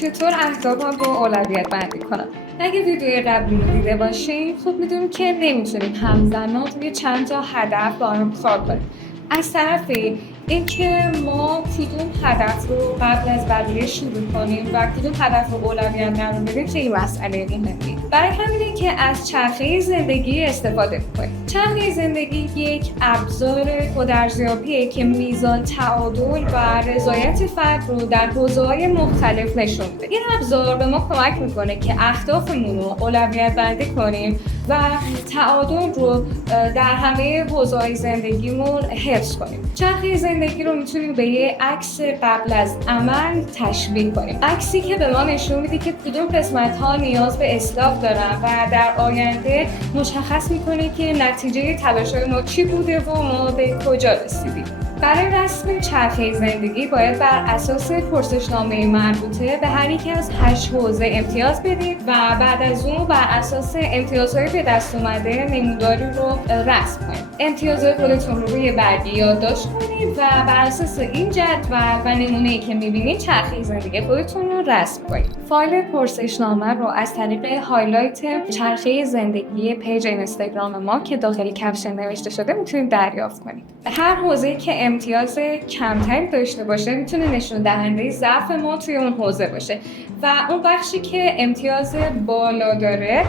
چطور اهدافم رو اولویت بندی کنم؟ اگه ویدیوی قبلی رو دیده باشین خب میدونیم که نمیتونیم همزمان روی چند تا هدف با هم کار کنیم. از طرفی اینکه ما کدوم هدف رو قبل از بقیه شروع کنیم و کدوم هدف رو اولویت قرار بدیم خیلی مسئله مهمیه. برای همینه که از چرخه زندگی استفاده می‌کنیم. چرخه زندگی یک ابزار خودارزیابیه که میزان تعادل و رضایت فرد رو در حوزه‌های مختلف نشون میده. این ابزار به ما کمک میکنه که اهدافمون رو اولویت بندی کنیم و تعادل رو در همه حوزه‌های زندگیمون حفظ کنیم. چرخه زندگی رو میتونیم به یه عکس قبل از عمل تشبیه کنیم. عکسی که به ما نشون میده که کدوم قسمت‌ها نیاز به اصلاح دارن و در آینده مشخص میکنه که نتیجه تلاش‌های ما چی بوده و ما به کجا رسیدیم. برای رسم چرخه زندگی باید بر اساس پرسشنامه مربوطه به هر یک از 8 حوزه امتیاز بدید و بعد از اون بر اساس امتیازهای به دست اومده نموداری رو رسم کنید. امتیازهای خودتون رو روی برگه یادداشت کنید و بر اساس این جدول و نمونه‌ای که می‌بینید چرخه زندگی خودتون رو رسم کنید. فایل پرسشنامه رو از طریق هایلایت چرخه زندگی پیج اینستاگرام ما که داخل کپشن نوشته شده میتونید دریافت کنید. هر حوزه‌ای که امتیاز کمتری داشته باشه میتونه نشون دهنده ضعف ما توی اون حوزه باشه و اون بخشی که امتیاز بالا داره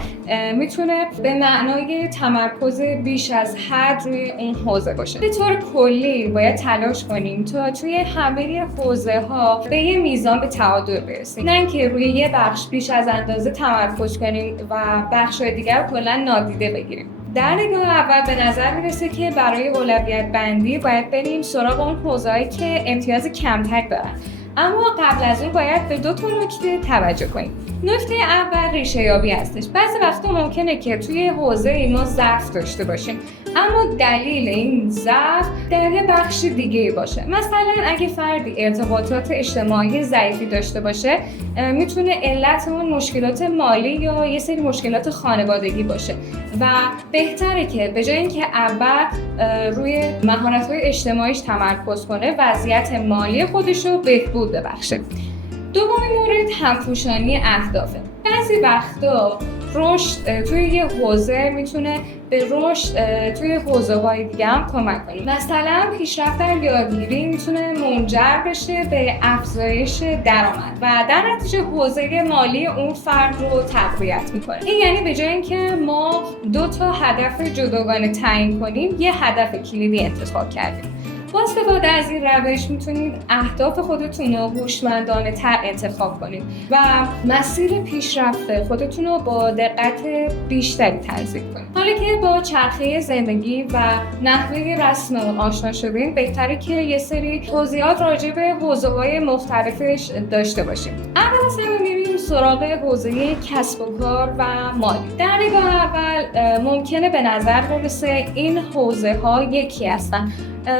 میتونه به معنای تمرکز بیش از حد روی اون حوزه باشه. به طور کلی باید تلاش کنیم تا توی همه حوزه ها به یه میزان به تعادل برسیم، نه اینکه روی یه بخش بیش از اندازه تمرکز کنیم و بخش‌های دیگر کلا نادیده بگیریم. در نگاه اول به نظر میرسه که برای اولویت بندی باید بریم سراغ اون حوزه‌ای که امتیاز کمتر دارن، اما قبل از اون باید به 2 نکته توجه کنیم. نکته اول ریشه یابی هستش. بعضی وقتا ممکنه که توی حوزه ما ضعف داشته باشیم اما دلیل این ضعف در یه بخش دیگه باشه. مثلا اگه فردی ارتباطات اجتماعی ضعیفی داشته باشه میتونه علت اون مشکلات مالی یا یه سری مشکلات خانوادگی باشه و بهتره که به جای اینکه اول روی مهارت‌های اجتماعیش تمرکز کنه وضعیت مالی خودش رو بهبود ببخشه. دومین مورد همپوشانی اهدافه. بعضی وقتا رشد توی یه حوزه میتونه به رشد توی حوزه‌های دیگه هم کمک کنه. مثلا پیشرفت در یادگیری میتونه منجر بشه به افزایش درآمد و در نتیجه حوزه مالی اون فرد رو تقویت میکنه. این یعنی به جای اینکه ما 2 هدف جداگانه تعیین کنیم یه هدف کلیدی انتخاب کردیم. با استفاده از این روش میتونید اهداف خودتون رو هوشمندانه تر انتخاب کنید و مسیر پیشرفت خودتون رو با دقت بیشتری تنظیم کنید. حالا که با چرخه زندگی و نحوه رسم اون آشنا شدین بهتره که یه سری توضیحات راجع به حوزه‌های مختلفش داشته باشیم. اول از همه میریم سراغ حوزه کسب و کار و مالی. در نگاه اول ممکنه به نظر برسه این حوزه‌ها یکی هستن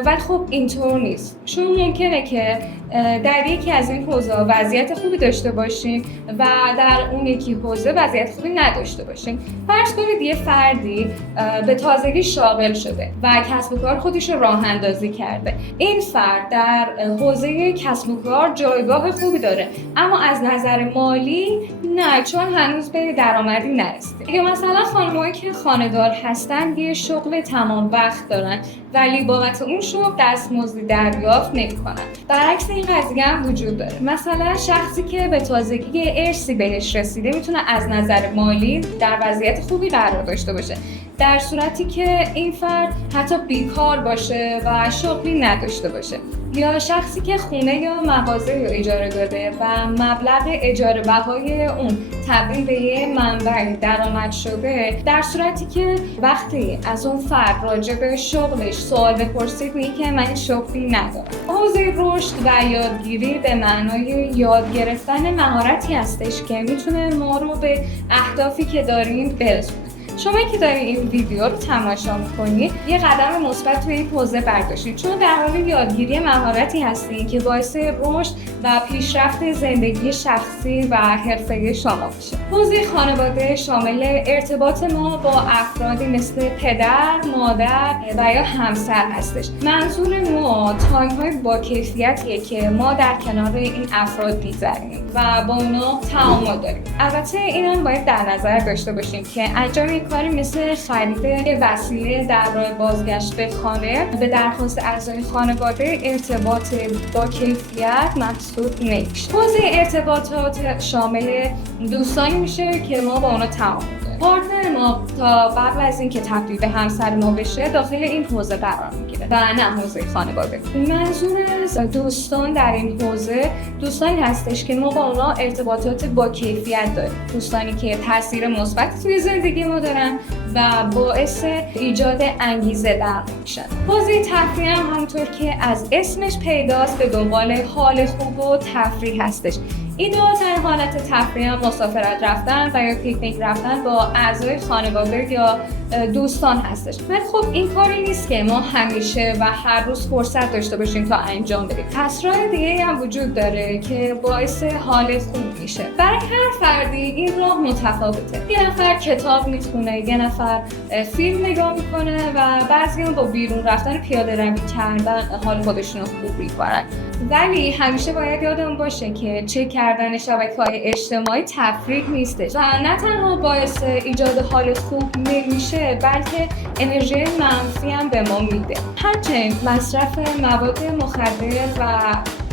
ولی خب اینطور نیست. شما ممکنه که در یکی از این حوزه وضعیت خوبی داشته باشین و در اون یکی حوزه وضعیت خوبی نداشته باشین. فرض کنید یه فردی به تازگی شاغل شده و کسب و کار خودش رو راه اندازی کرده. این فرد در حوزه کسب و کار جایگاه خوبی داره اما از نظر مالی نه، چون هنوز به درآمدی نرسیده. یا مثلا خانم‌هایی که خانه‌دار هستن یه شغل تمام وقت دارن ولی بابت اون شغل دستمزدی دریافت نمی‌کنن. برعکس این قضیه هم وجود داره. مثلا شخصی که به تازگی ارثی بهش رسیده میتونه از نظر مالی در وضعیت خوبی قرار داشته باشه، در صورتی که این فرد حتی بیکار باشه و شغلی نداشته باشه. یا شخصی که خونه یا مغازه رو اجاره داده و مبلغ اجاره بهای اون تبدیل به یه منبع درآمد شده، در صورتی که وقتی از اون فرد راجع به شغلش سوال بپرسید میگه که من شغلی ندارم. حوزه رشد و یادگیری به معنای یاد گرفتن مهارتی هستش که میتونه ما رو به اهدافی که داریم برسونه. شما که دارید این ویدیو رو تماشا می‌کنید یه قدم مثبت توی این حوزه برداشتید، چون در حال یادگیری مهارتی هستین که باعث رشد و پیشرفت زندگی شخصی و حرفه‌ای شما باشه. توضیح خانواده شامل ارتباط ما با افرادی مثل پدر، مادر و یا همسر هستش. منظور ما تایم‌های با کیفیتیه که ما در کنار این افراد می‌گذرونیم و با اونا تعامل داریم. البته اینم باید در نظر داشته باشیم که انجام یک کاری مثل خرید وسیله در راه بازگشت به خانه به درخواست اعضای خانواده ارتباط با کیفیت محسوب نمیشه. توضیح ارتباطات شامل دوستانی میشه که ما با اونا تعامل داریم. پارتنر ما تا قبل از اینکه تبدیل به همسر ما بشه داخل این حوزه قرار میگیره و نه حوزه خانواده. منظور از دوستان در این حوزه دوستانی هستش که ما با اونا ارتباطات با کیفیت داریم. دوستانی که تاثیر مثبت توی زندگی ما دارن و باعث ایجاد انگیزه در میشن. حوزه تفریح هم همونطور که از اسمش پیداست به دنبال حال خوب و تفریح هستش. ایده‌ترین حالت تفریح هم مسافرت رفتن و یا پیکنیک رفتن با اعضای خانواده یا دوستان هستش. ولی خب این کاری نیست که ما همیشه و هر روز فرصت داشته باشیم تا انجام بدیم. اسرار دیگه هم وجود داره که باعث حال خوب میشه. برای هر فردی این راه متفاوته. یه نفر کتاب میخونه، یه نفر فیلم نگاه میکنه و بعضی‌ها با بیرون رفتن پیاده روی کردن حال خودشون رو خوب می‌کنن. ولی همیشه باید یادمون باشه که چک کردن شبکه‌های اجتماعی تفریح نیستش و نه تنها باعث ایجاد حال خوب نمیشه بلکه انرژی منفی هم به ما میده. همچنین مصرف مواد مخدر و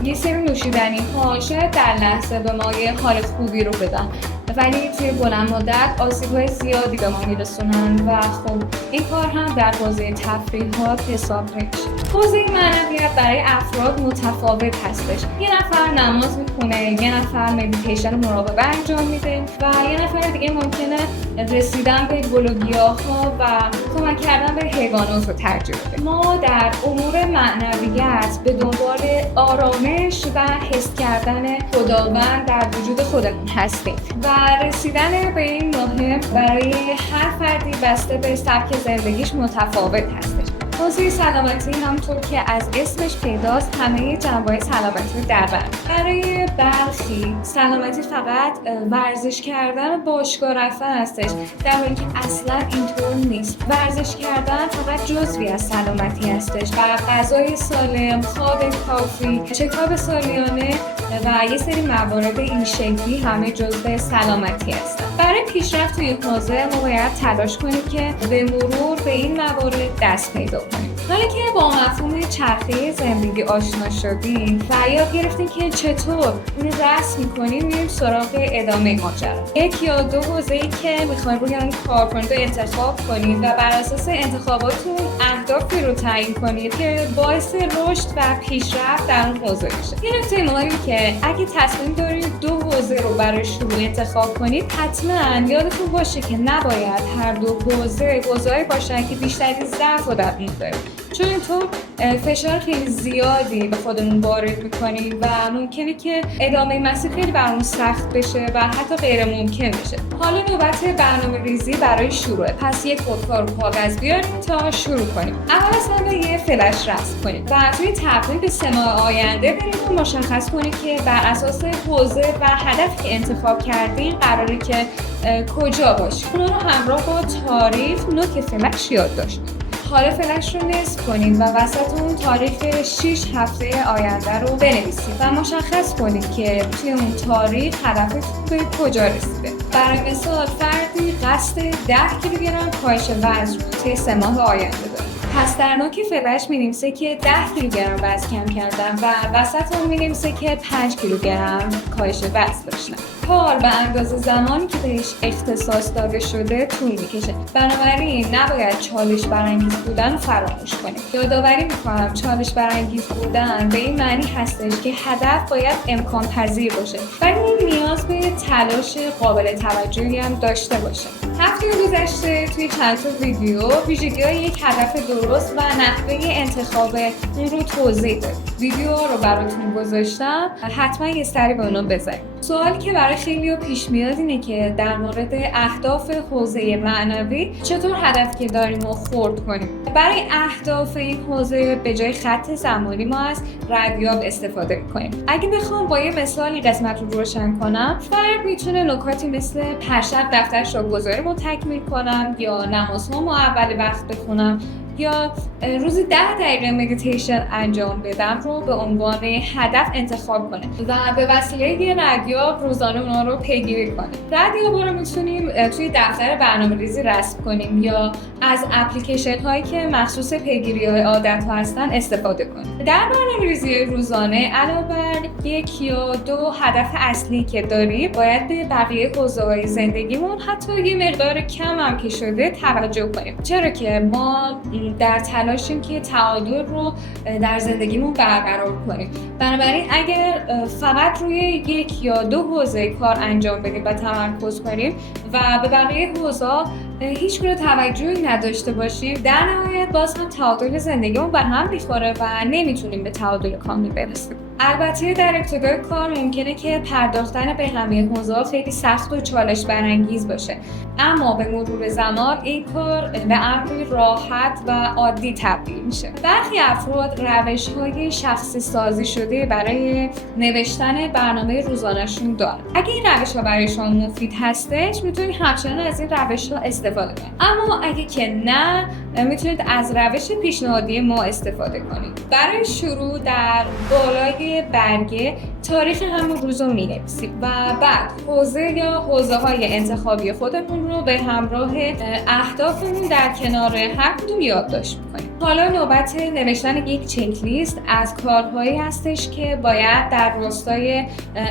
یه سری نوشیدنی ها شاید در لحظه به ما یه حال خوبی رو بدن ولی توی بلند مدت آسیب‌های زیادی به ما میرسونن و خب این کار هم در حوزه تفریحات حساب نمیشه. حوزه معنویت برای افراد متفاوت هستش. یه نفر نماز میخونه، یه نفر مدیتیشن مراقبه انجام میده و یه نفر دیگه ممکنه رسیدن به گل و گیاها و کمک کردن به حیوانات رو ترجیح بده. ما در امور معنویت به دنبال آرامش و حس کردن خداوند در وجود خودمون هستیم و رسیدن به این مهم برای هر فردی بسته به سبک زندگیش متفاوت هستش. حوزه سلامتی همونطور که از اسمش پیداست همه جنبه‌های سلامتی در بر. برای برخی سلامتی فقط ورزش کردن و باشگاه رفتن هستش در حالی که اصلا اینطور نیست. ورزش کردن فقط جزوی از سلامتی هستش و غذای سالم، خواب کافی، چکاپ سالیانه و یه سری موارد این شکلی همه جزو سلامتی هستن. برای پیشرفت توی این حوزه ما باید تلاش کنیم که به مرور به این موارد دست پیدا کنیم. حالا که با مفهوم چرخه زندگی آشنا شدیم و یاد گرفتیم که چطور اون رسم می‌کنیم میریم سراغ ادامه ماجرا. یک یا دو حوزه‌ای که می‌خواید روی اون کار کنید و انتخاب کنید و بر اساس انتخاباتون اهدافی رو تعیین کنید که باعث رشد و پیشرفت در اون حوزه بشه. یه نکته مهمی که اگه تصمیم دارید دو حوزه رو برای شروع انتخاب کنید حتما یادتون باشه که نباید هر دو حوزه‌ای باشن که بیشتری ضعف رو در اون داریم. چون اینطور فشار خیلی زیادی به خودمون وارد میکنیم و ممکنه که ادامه مسیر خیلی برامون سخت بشه و حتی غیر ممکن بشه. حالا نوبت برنامه ریزی برای شروعه. پس یک خودکار رو کاغذ بیاریم تا شروع کنیم. اول از همه یه فلش رسم کنیم و توی تقریب 3 ماه آینده برید و مشخص کنید که بر اساس حوزه و هدفی که انتخاب کردین قراره که کجا باشه. اونا رو همراه با تاریخ نوک فلش یادداشت کنید. حالا فلش رو نصب کنید و وسط اون تاریخ 6 هفته آینده رو بنویسید و مشخص کنید که توی اون تاریخ هدفتون به کجا رسیده. برای مثال فردی قصد 10 کیلوگرم کاهش وزن رو طی 3 ماه آینده داره. پس در نوک فلش می‌نویسه که 10 کیلوگرم وزن کم کردم و وسط اون می‌نویسه که 5 کیلوگرم کاهش وزن داشتم. کار به اندازه زمانی که بهش اختصاص داده شده طول می‌کشه. بنابراین نباید چالش برانگیز بودن رو فراموش کنیم. یادآوری می‌کنم چالش برانگیز بودن به این معنی هستش که هدف باید امکان پذیر باشه ولی نیاز به تلاش قابل توجهی هم داشته باشه. هفته گذشته توی چند تا ویدیو ویژگی‌های یک هدف درست درست و نحوه انتخاب اون رو توضیح داد. ویدیو رو براتون گذاشتم، حتما یه سری به اونو بزنید. سوالی که برای خیلی‌ها پیش میاد اینه که در مورد اهداف حوزه معنوی چطور هدفی که داریم رو خرد کنیم. برای اهداف این حوزه به جای خط زمانی ما از ردیاب استفاده می‌کنیم. اگه بخوام با یه مثالی قسمت رو روشن کنم، فرد میتونه نکاتی مثل هر شب دفتر شب‌گذاری رو تکمیل کنم یا نمازهامو اول وقت بخونم یا روزی 10 دقیقه مدیتیشن انجام بدم رو به عنوان هدف انتخاب کنه و به وسیله ردیاب روزانه اونا رو پیگیری کنه. ردیاب رو میتونیم توی دفتر برنامه‌ریزی رسم کنیم یا از اپلیکیشن هایی که مخصوص پیگیری عادت ها هستن استفاده کنیم. در برنامه‌ریزی روزانه علاوه بر 1 یا 2 هدف اصلی که داریم، باید به بقیه حوزه‌های زندگیمون حتی یه مقدار کم هم که شده توجه کنیم، چرا که ما در تلاشیم که تعادل رو در زندگیمون برقرار کنیم. بنابراین اگر فقط روی 1 یا 2 حوزه کار انجام بدیم و تمرکز کنیم و به بقیه حوزه‌ها هیچ گونه توجهی نداشته باشیم، در نهایت باز هم تعادل زندگیمون به هم می‌خوره و نمیتونیم به تعادل کامل برسیم. البته در ابتدای کار ممکنه که پرداختن به همه حوزه‌ها خیلی سخت و چالش برانگیز باشه، اما به مرور زمان این کار به امری راحت و عادی تبدیل میشه. برخی افراد روش‌های شخصی سازی شده برای نوشتن برنامه روزانه‌شون دارن. اگه این روش‌ها برایشون مفید هستش، میتونید همچنان از این روش‌ها استفاده کنید. اما اگه که نه، میتونید از روش پیشنهادی ما استفاده کنید. برای شروع در بالای برگه تاریخ همون روز رو می‌نویسید و بعد حوزه یا حوزه‌های انتخابی خودمون رو به همراه اهدافمون در کنار هر کدوم یادداشت می‌کنیم. حالا نوبت نوشتن یک چک لیست از کارهایی هستش که باید در راستای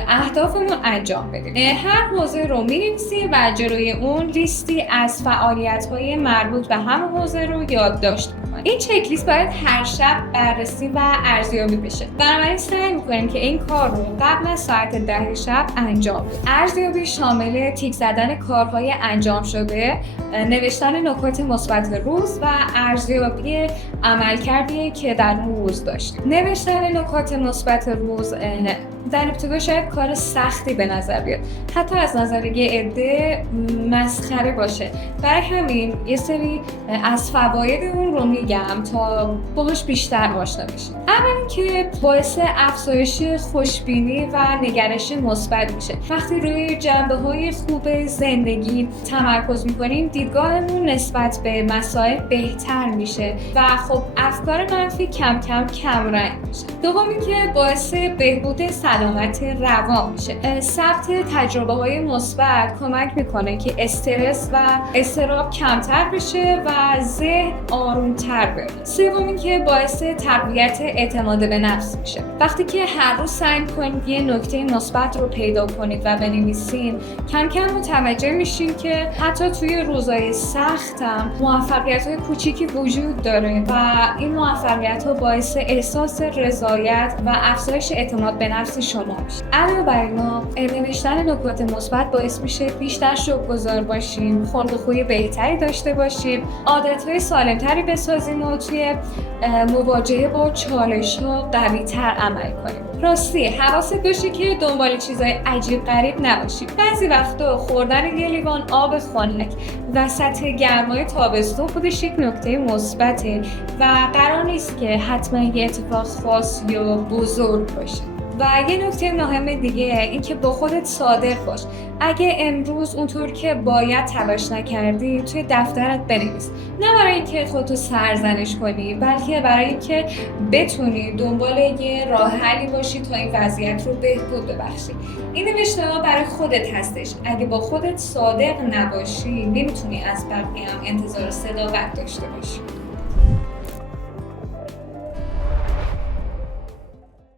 اهدافمون انجام بدیم. هر حوزه رو می‌نویسیم و جلوی اون لیستی از فعالیت‌های مربوط به همون حوزه رو یادداشت می‌کنیم. این چک لیست باید هر شب بررسی و ارزیابی بشه. بنابراین سعی می‌کنیم که این کار رو قبل از ساعت 10 شب انجام بدیم. ارزیابی شامل تیک زدن کارهای انجام شده، نوشتن نکات مثبت روز و ارزیابی عملکردی که در روز داشتیم. نوشتن نکات مثبت روز در ابتدا شاید کار سختی به نظر بیاد، حتی از نظر یه عده مسخره باشه. برای همین یه سری از فواید اون رو میگم تا باهاش بیشتر آشنا بشید. اول که باعث افزایش خوشبینی و نگرش مثبت میشه. وقتی روی جنبه‌های خوب زندگی تمرکز می‌کنیم، دیدگاهمون نسبت به مسائل بهتر میشه و خب افکار منفی کم کم کمرنگ میشه. دومی که باعث بهبود سلامت روان میشه. ثبت تجربه‌های مثبت کمک میکنه که استرس و اضطراب کمتر بشه و ذهن آرومتر بره. سومی که باعث تقویت اعتماد به نفس میشه. وقتی که هر روز سعی کنید یه نکته مثبت رو پیدا کنید و بنویسین، کم کم متوجه میشین که حتی توی روزهای سخت هم موفقیت‌های کوچیکی وجود داره و این موفقیت‌ها باعث احساس رضایت و افزایش اعتماد به نفس شما میشه. علاوه بر اینا، نوشتن نکات مثبت باعث میشه بیشتر شکرگزار باشیم، خلق و خوی بهتری داشته باشیم، عادت‌های سالم‌تری بسازیم و توی مواجهه با چالش‌ها قوی‌تر عمل کنیم. راستی حواست باشه که دنبال چیزای عجیب غریب نباشید. بعضی وقتا خوردن یه لیوان آب خنک وسط گرمای تابستون خودش یک نکته مثبته و قرار نیست که حتما یه اتفاق خاص یا بزرگ باشه. و یه نکته مهم دیگه این که با خودت صادق باش. اگه امروز اونطور که باید تلاش نکردی، توی دفترت بنویس. نه برای اینکه خودتو سرزنش کنی، بلکه برای اینکه بتونی دنبال یه راه حلی باشی تا این وضعیت رو بهبود ببخشی. این نوشته‌ها برای خودت هستش. اگه با خودت صادق نباشی، نمیتونی از بقیه هم انتظار صداقت داشته باشی.